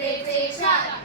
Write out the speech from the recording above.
literature